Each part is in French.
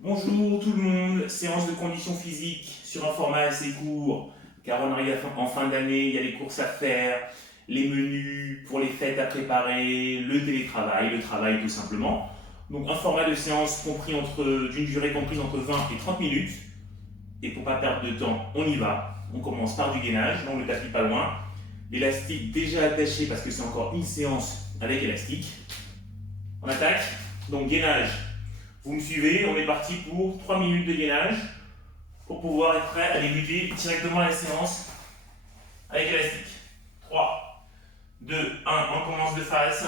Bonjour tout le monde, séance de condition physique sur un format assez court, car on arrive en fin d'année, il y a les courses à faire, les menus pour les fêtes à préparer, le télétravail, le travail tout simplement. Donc un format de séance d'une durée comprise entre 20 et 30 minutes. Et pour pas perdre de temps, on y va. On commence par du gainage, donc le tapis pas loin. L'élastique déjà attaché parce que c'est encore une séance avec élastique. On attaque, donc gainage. Vous me suivez, on est parti pour 3 minutes de gainage pour pouvoir être prêt à débuter directement la séance avec élastique. 3, 2, 1, on commence de face.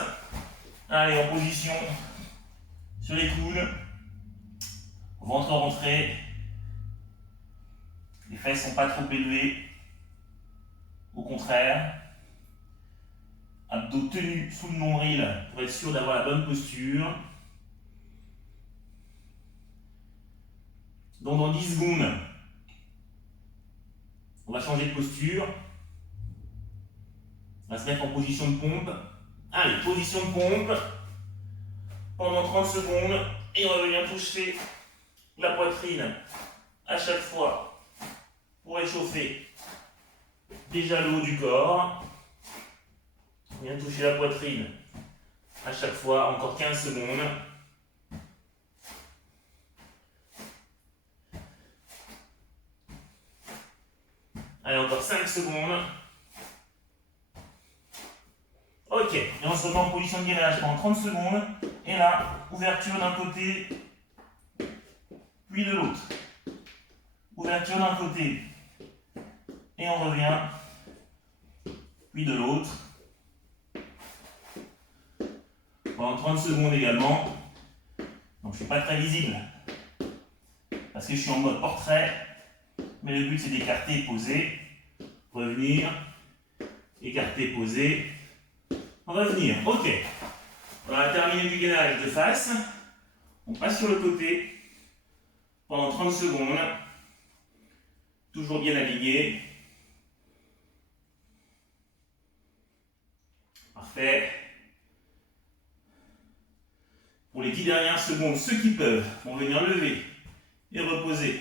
Allez, en position sur les coudes, ventre rentré, les fesses sont pas trop élevées, au contraire. Abdos tenus sous le nombril pour être sûr d'avoir la bonne posture. Donc dans 10 secondes, on va changer de posture. On va se mettre en position de pompe. Allez, position de pompe. Pendant 30 secondes. Et on va venir toucher la poitrine à chaque fois pour réchauffer déjà le haut du corps. On vient toucher la poitrine à chaque fois. Encore 15 secondes. Allez, encore 5 secondes. Ok, et on se remet en position de gainage pendant 30 secondes. Et là, ouverture d'un côté, puis de l'autre. Ouverture d'un côté, et on revient, puis de l'autre. Pendant 30 secondes également. Donc je ne suis pas très visible, parce que je suis en mode portrait. Mais le but c'est d'écarter et poser. Revenir, écarter, poser. Revenir, ok. On a terminé du gainage de face. On passe sur le côté pendant 30 secondes. Toujours bien aligné. Parfait. Pour les 10 dernières secondes, ceux qui peuvent vont venir lever et reposer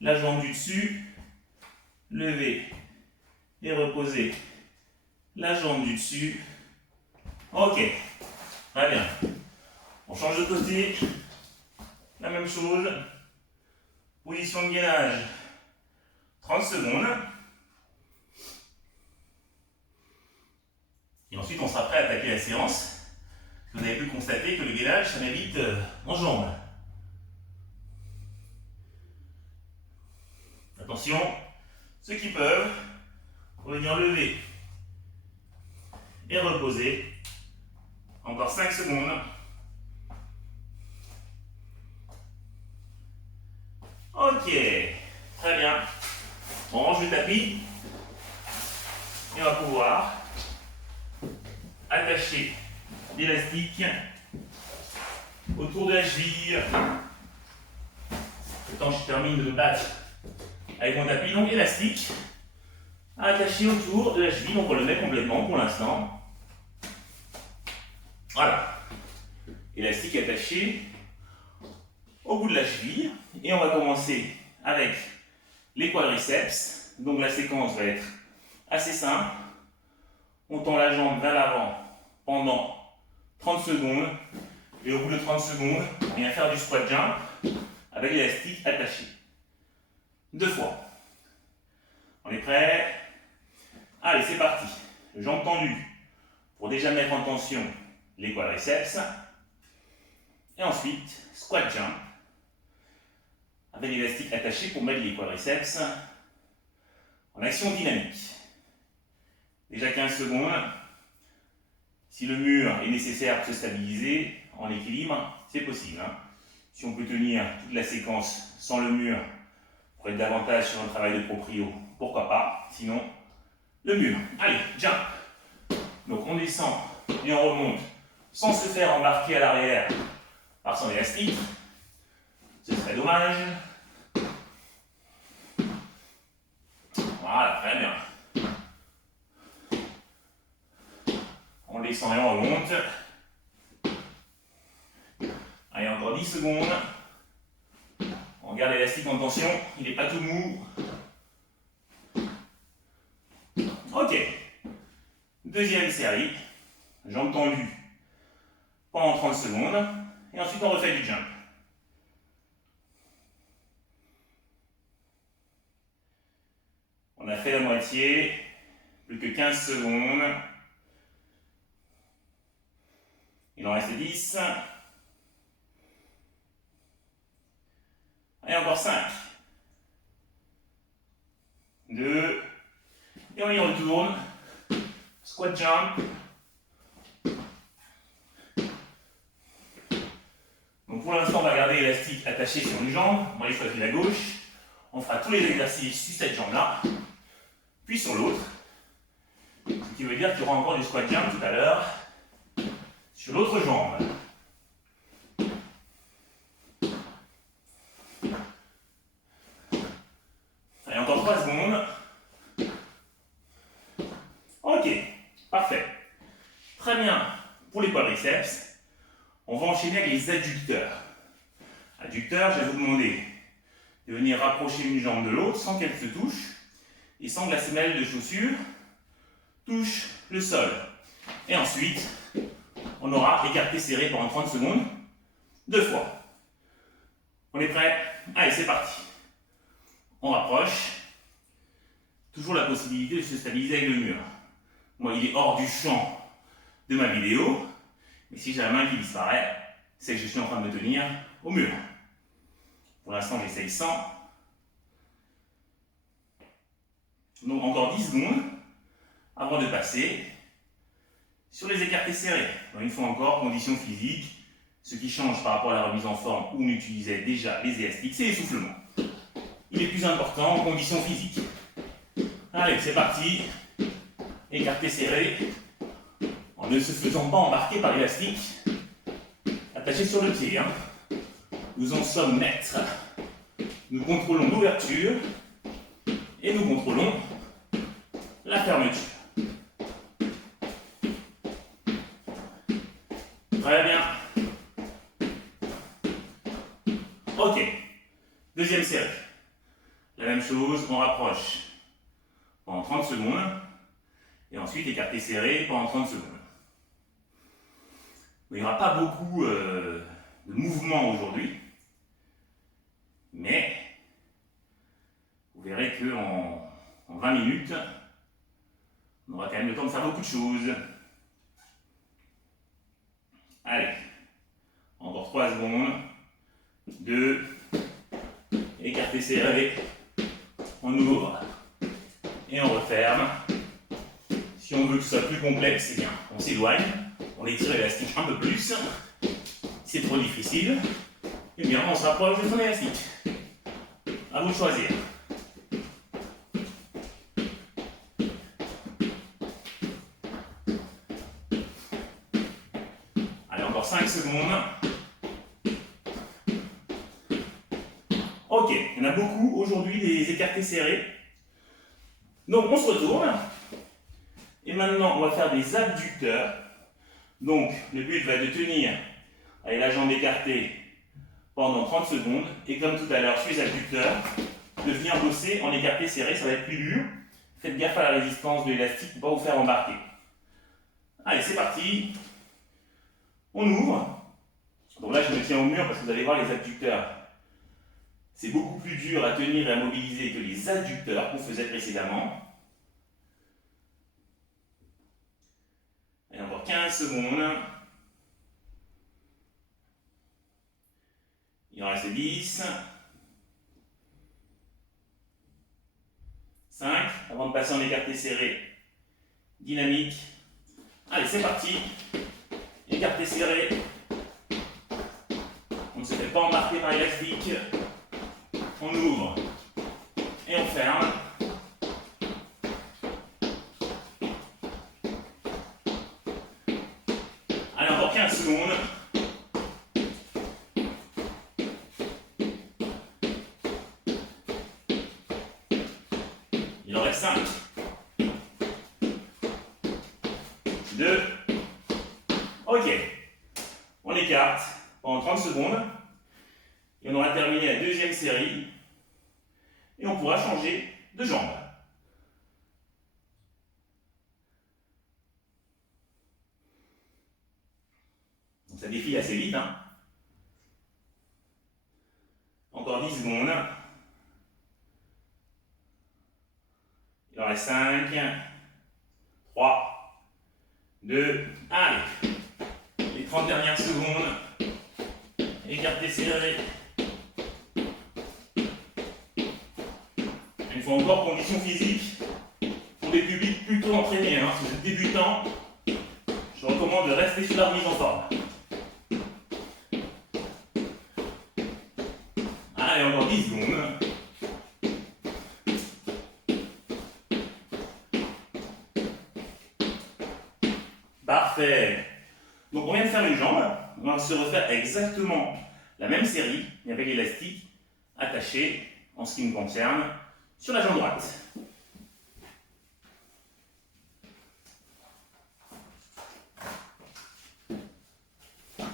la jambe du dessus. Lever et reposer la jambe du dessus. Ok, très bien. On change de côté. La même chose. Position de gainage. 30 secondes. Et ensuite, on sera prêt à attaquer la séance. Vous avez pu constater que le gainage, ça met vite en jambes. Attention, ceux qui peuvent vont venir lever et reposer. Encore 5 secondes. Ok, très bien. On range le tapis et on va pouvoir attacher l'élastique autour de la cheville. Le temps que je termine de me battre avec mon tapis, donc élastique attaché autour de la cheville, donc on le met complètement pour l'instant. Voilà, élastique attaché au bout de la cheville, et on va commencer avec les quadriceps. Donc la séquence va être assez simple. On tend la jambe vers l'avant pendant 30 secondes, et au bout de 30 secondes, on vient faire du squat jump avec l'élastique attaché. 2 fois. On est prêt? Allez, c'est parti. Jambes tendues pour déjà mettre en tension les quadriceps. Et ensuite, squat jump avec l'élastique attaché pour mettre les quadriceps en action dynamique. Déjà 15 secondes. Si le mur est nécessaire pour se stabiliser en équilibre, c'est possible. Si on peut tenir toute la séquence sans le mur pour être davantage sur un travail de proprio, pourquoi pas. Sinon, le mur. Allez, jump. Donc on descend et on remonte sans se faire embarquer à l'arrière par son élastique. Ce serait dommage. Voilà, très bien. On descend et on remonte. Allez, encore 10 secondes. garde l'élastique en tension, il n'est pas tout mou. Ok. Deuxième série, jambes tendues pendant 30 secondes. Et ensuite on refait du jump. On a fait la moitié, plus que 15 secondes. Il en reste 10. Et encore 5. 2. Et on y retourne. Squat jump. Donc pour l'instant, on va garder l'élastique attaché sur une jambe. On va aller choisir la gauche. On fera tous les exercices sur cette jambe-là, puis sur l'autre. Ce qui veut dire qu'il y aura encore du squat jump tout à l'heure sur l'autre jambe. Allez, encore 3 secondes. Ok, parfait. Très bien. Pour les quadriceps, on va enchaîner avec les adducteurs. Adducteurs, je vais vous demander de venir rapprocher une jambe de l'autre sans qu'elle se touche et sans que la semelle de chaussure touche le sol. Et ensuite, on aura écarté serré pendant 30 secondes, 2 fois. On est prêt? Allez, c'est parti. On rapproche. Toujours la possibilité de se stabiliser avec le mur. Moi, il est hors du champ de ma vidéo, mais si j'ai la main qui disparaît, c'est que je suis en train de me tenir au mur. Pour l'instant, j'essaye sans. Donc, encore 10 secondes avant de passer sur les écartés serrés. Donc, une fois encore, condition physique. Ce qui change par rapport à la remise en forme où on utilisait déjà les élastiques, c'est l'essoufflement. Il est plus important en condition physique. Allez, c'est parti. Écarté serré. En ne se faisant pas embarquer par l'élastique attaché sur le pied. Nous en sommes maîtres. Nous contrôlons l'ouverture et nous contrôlons la fermeture. Très bien. Ok. Deuxième série. La même chose, on rapproche pendant 30 secondes et ensuite écarté serré pendant 30 secondes. Il n'y aura pas beaucoup de mouvements aujourd'hui, mais vous verrez qu'en 20 minutes, on aura quand même le temps de faire beaucoup de choses. Allez, encore 3 secondes, 2, écarté serré, on ouvre et on referme. Si on veut que ce soit plus complexe, eh bien, on s'éloigne, on étire l'élastique un peu plus. Si c'est trop difficile, eh bien, on se rapproche de son élastique. À vous de choisir. Allez, encore 5 secondes. Ok, il y en a beaucoup aujourd'hui des écartés serrés. Donc on se retourne. Et maintenant, on va faire des abducteurs. Donc, le but va être de tenir avec la jambe écartée pendant 30 secondes. Et comme tout à l'heure, sur les abducteurs, de venir bosser en écarté serré, ça va être plus dur. Faites gaffe à la résistance de l'élastique pour ne pas vous faire embarquer. Allez, c'est parti. On ouvre. Donc là, je me tiens au mur parce que vous allez voir les abducteurs. C'est beaucoup plus dur à tenir et à mobiliser que les adducteurs qu'on faisait précédemment. Et encore 15 secondes. Il en reste 10. 5. Avant de passer en écarté serré. Dynamique. Allez, c'est parti. Écarté serré. On ne se fait pas embarquer par l'élastique. On ouvre. Et on ferme. Allez, encore 15 secondes. Il en reste 5. 2. Ok. On écarte pendant 30 secondes. Et on aura terminé la deuxième série. Et on pourra changer de jambe. Donc ça défile assez vite. Hein. Encore 10 secondes. Il en reste 5, 3, 2, allez. Les 30 dernières secondes. Écarté serré. Une fois encore, conditions physiques pour des publics plutôt entraînés. Hein. Si vous êtes débutant, je recommande de rester sur la remise en forme. Allez, encore 10 secondes. Parfait. Donc on vient de faire une jambe. On va se refaire exactement la même série, mais avec l'élastique attaché, en ce qui me concerne, sur la jambe droite.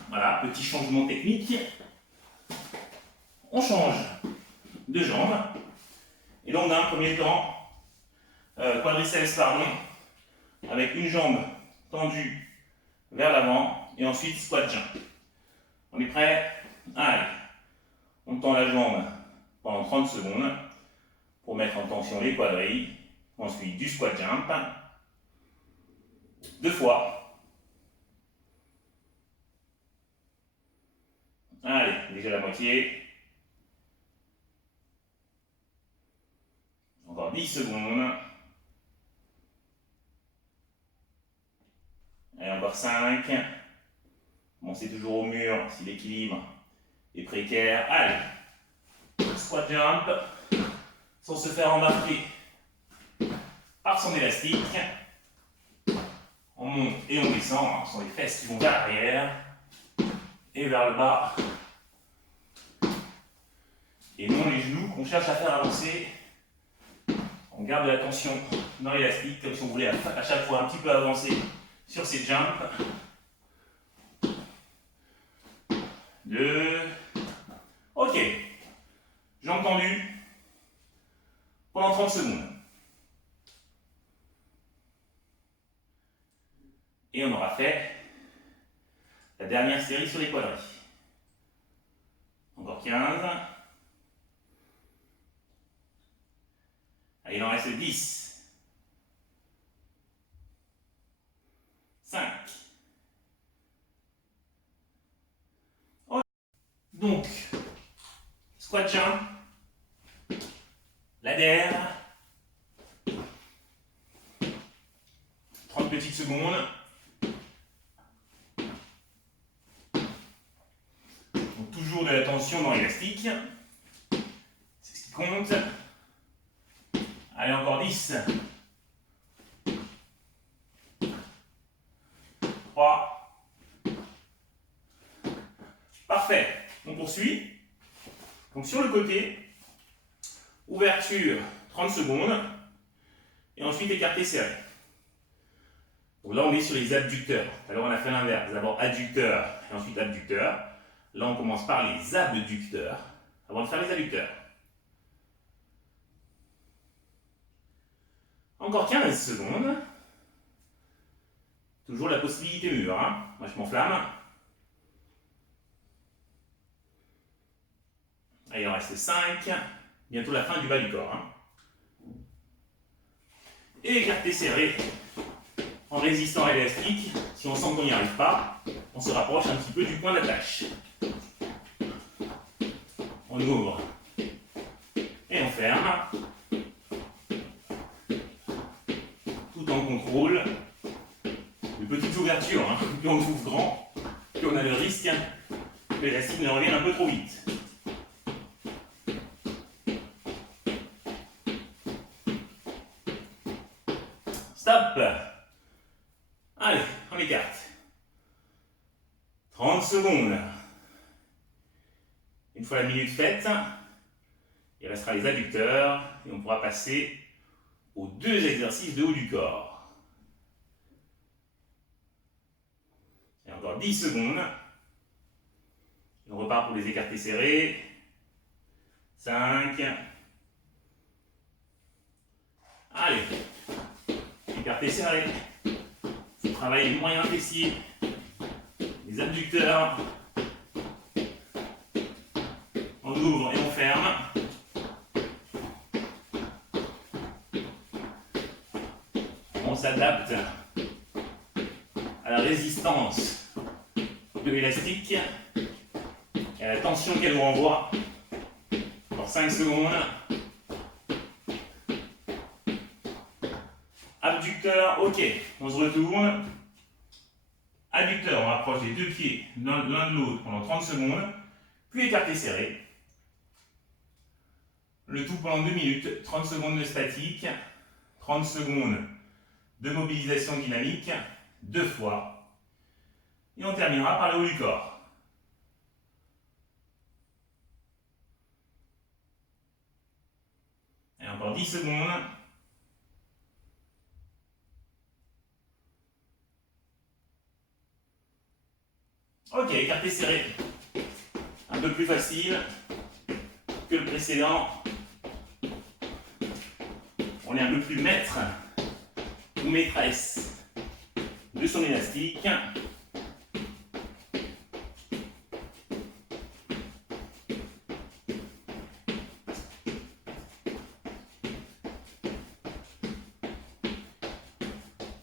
Voilà, petit changement technique. On change de jambe. Et donc, dans un premier temps, quadriceps, pardon, avec une jambe tendue vers l'avant et ensuite squat jump. On est prêt? Allez, on tend la jambe pendant 30 secondes pour mettre en tension les quadrilles. Ensuite, du squat jump. 2 fois. Allez, déjà la moitié. Encore 10 secondes. Et encore 5. Bon, c'est toujours au mur si l'équilibre est précaire. Allez, squat jump sans se faire embarquer par son élastique. On monte et on descend. Hein. Ce sont les fesses qui vont vers l'arrière et vers le bas. Et non les genoux qu'on cherche à faire avancer. On garde de la tension dans l'élastique comme si on voulait à chaque fois un petit peu avancer sur ces jumps. 2. Ok. Jambes tendues pendant 30 secondes. Et on aura fait la dernière série sur les quadrilles. Encore 15. Allez, il en reste 10. 5. Donc, squat jump, ladder, 30 petites secondes. Donc, toujours de la tension dans l'élastique. C'est ce qui compte. Allez, encore 10. 3. Parfait. On poursuit. Donc sur le côté, ouverture 30 secondes. Et ensuite écarté serré. Donc là on est sur les abducteurs. Alors on a fait l'inverse. D'abord adducteur et ensuite abducteur. Là on commence par les abducteurs avant de faire les adducteurs. Encore 15 secondes. Toujours la possibilité mûre. Hein. Moi je m'enflamme. Allez, il en reste 5. Bientôt la fin du bas du corps. Hein. Et écarté serré en résistant à l'élastique. Si on sent qu'on n'y arrive pas, on se rapproche un petit peu du point d'attache. On ouvre et on ferme. Tout en contrôle. De petites ouvertures. Hein. Plus on ouvre grand, plus on a le risque que l'élastique ne revienne un peu trop vite. Stop. Allez, on écarte. 30 secondes. Une fois la minute faite, il restera les adducteurs et on pourra passer aux 2 exercices de haut du corps. Et encore 10 secondes. On repart pour les écartés serrés. 5. Allez. Écarté serré. Travaillez le moyen fessier. Les abducteurs. On ouvre et on ferme. On s'adapte à la résistance de l'élastique et à la tension qu'elle vous renvoie. Pour 5 secondes. Abducteur, ok. On se retourne. Adducteur, on rapproche les deux pieds l'un de l'autre pendant 30 secondes. Puis écarté serré. Le tout pendant 2 minutes. 30 secondes de statique. 30 secondes de mobilisation dynamique. 2 fois. Et on terminera par le haut du corps. Et encore 10 secondes. Ok, écarté serré. Un peu plus facile que le précédent. On est un peu plus maître ou maîtresse de son élastique.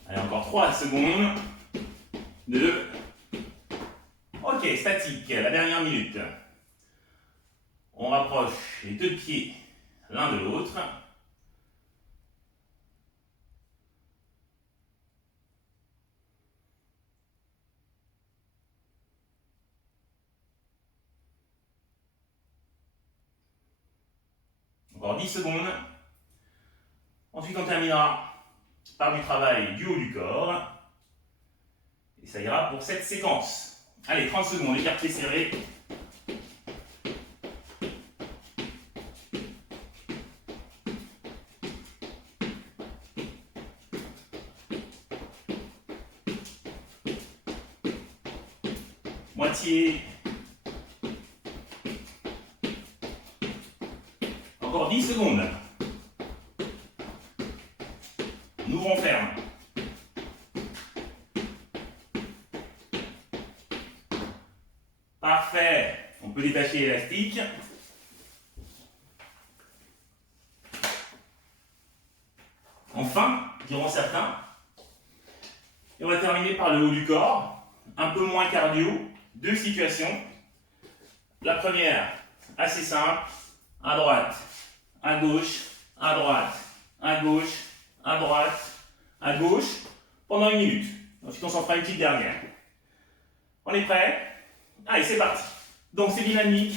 Allez, encore 3 secondes. 2. Ok, statique, la dernière minute. On rapproche les deux pieds l'un de l'autre. Encore 10 secondes. Ensuite, on terminera par du travail du haut du corps. Et ça ira pour cette séquence. Allez, 30 secondes, écarté serré. Moitié. Encore 10 secondes. On ouvre, on ferme. Parfait. On peut détacher l'élastique. Enfin, diront certains. Et on va terminer par le haut du corps. Un peu moins cardio. 2 situations. La première, assez simple. À droite, à gauche, à droite, à gauche, à droite, à gauche, pendant 1 minute. Ensuite, on s'en fera une petite dernière. On est prêt? Allez, c'est parti. Donc, c'est dynamique.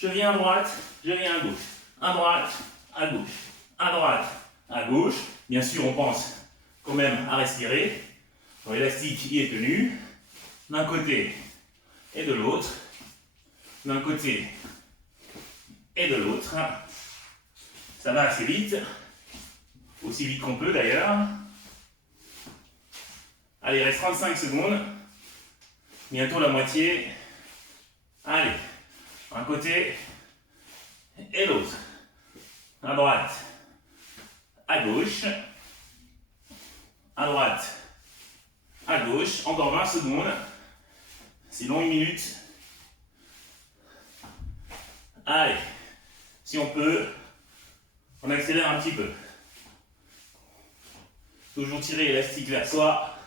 Je viens à droite, je viens à gauche. À droite, à gauche. À droite, à gauche. Bien sûr, on pense quand même à respirer. L'élastique y est tenu. D'un côté et de l'autre. D'un côté et de l'autre. Ça va assez vite. Aussi vite qu'on peut d'ailleurs. Allez, il reste 35 secondes. Bientôt la moitié. Allez, un côté et l'autre. À droite, à gauche. À droite, à gauche. Encore 20 secondes. Sinon 1 minute. Allez, si on peut, on accélère un petit peu. Toujours tirer l'élastique vers soi,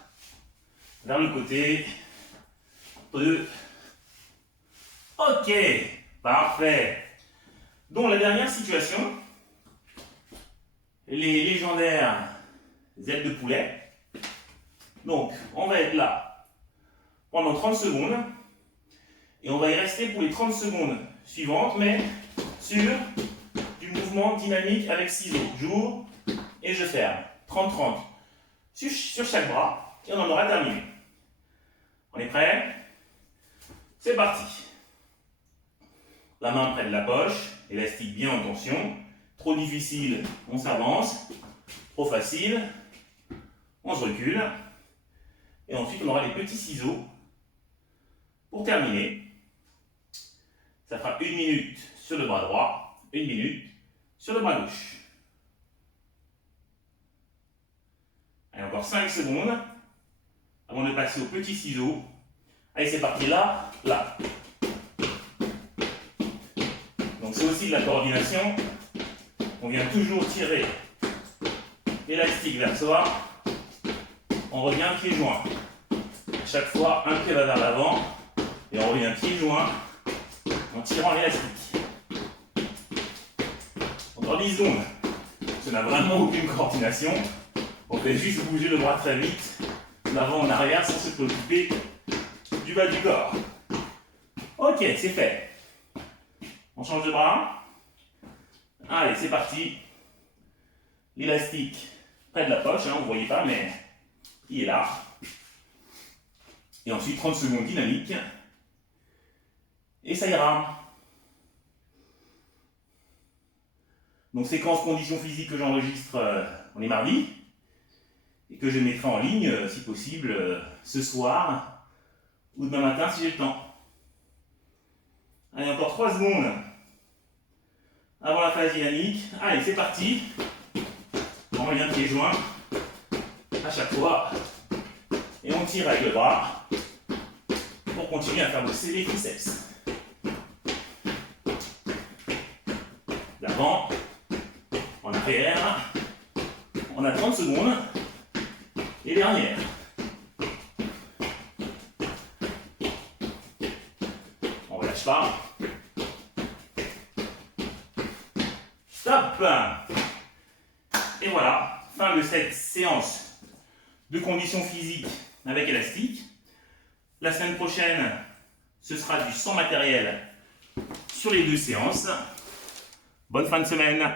vers le côté. 2. Ok, parfait. Donc la dernière situation, les légendaires ailes de poulet. Donc on va être là pendant 30 secondes et on va y rester pour les 30 secondes suivantes, mais sur du mouvement dynamique avec ciseaux. J'ouvre et je ferme. 30-30 sur chaque bras et on en aura terminé. On est prêt? C'est parti. La main près de la poche, élastique bien en tension. Trop difficile, on s'avance. Trop facile, on se recule. Et ensuite, on aura les petits ciseaux pour terminer. Ça fera 1 minute sur le bras droit, 1 minute sur le bras gauche. Allez, encore 5 secondes avant de passer au petit ciseau. Allez, c'est parti, là, là. Donc c'est aussi de la coordination. On vient toujours tirer l'élastique vers soi. On revient pieds joints. À chaque fois, un pied va vers l'avant et on revient pieds joints en tirant l'élastique. Encore 10 secondes. Ça n'a vraiment aucune coordination. On fait juste bouger le bras très vite, d'avant en arrière, sans se préoccuper du bas du corps. Ok, c'est fait. On change de bras. Allez, c'est parti. L'élastique près de la poche, vous ne voyez pas, mais il est là. Et ensuite, 30 secondes dynamiques. Et ça ira. Donc, séquence conditions physiques que j'enregistre, on est mardi. Et que je mettrai en ligne, si possible, ce soir ou demain matin si j'ai le temps. Allez, encore 3 secondes avant la phase dynamique. Allez, c'est parti. On revient pieds joints à chaque fois. Et on tire avec le bras pour continuer à faire bosser les triceps. D'avant, en arrière. On a 30 secondes. Et dernière. On ne relâche pas. Stop. Et voilà, fin de cette séance de conditions physiques avec élastique. La semaine prochaine, ce sera du sans matériel sur les 2 séances. Bonne fin de semaine.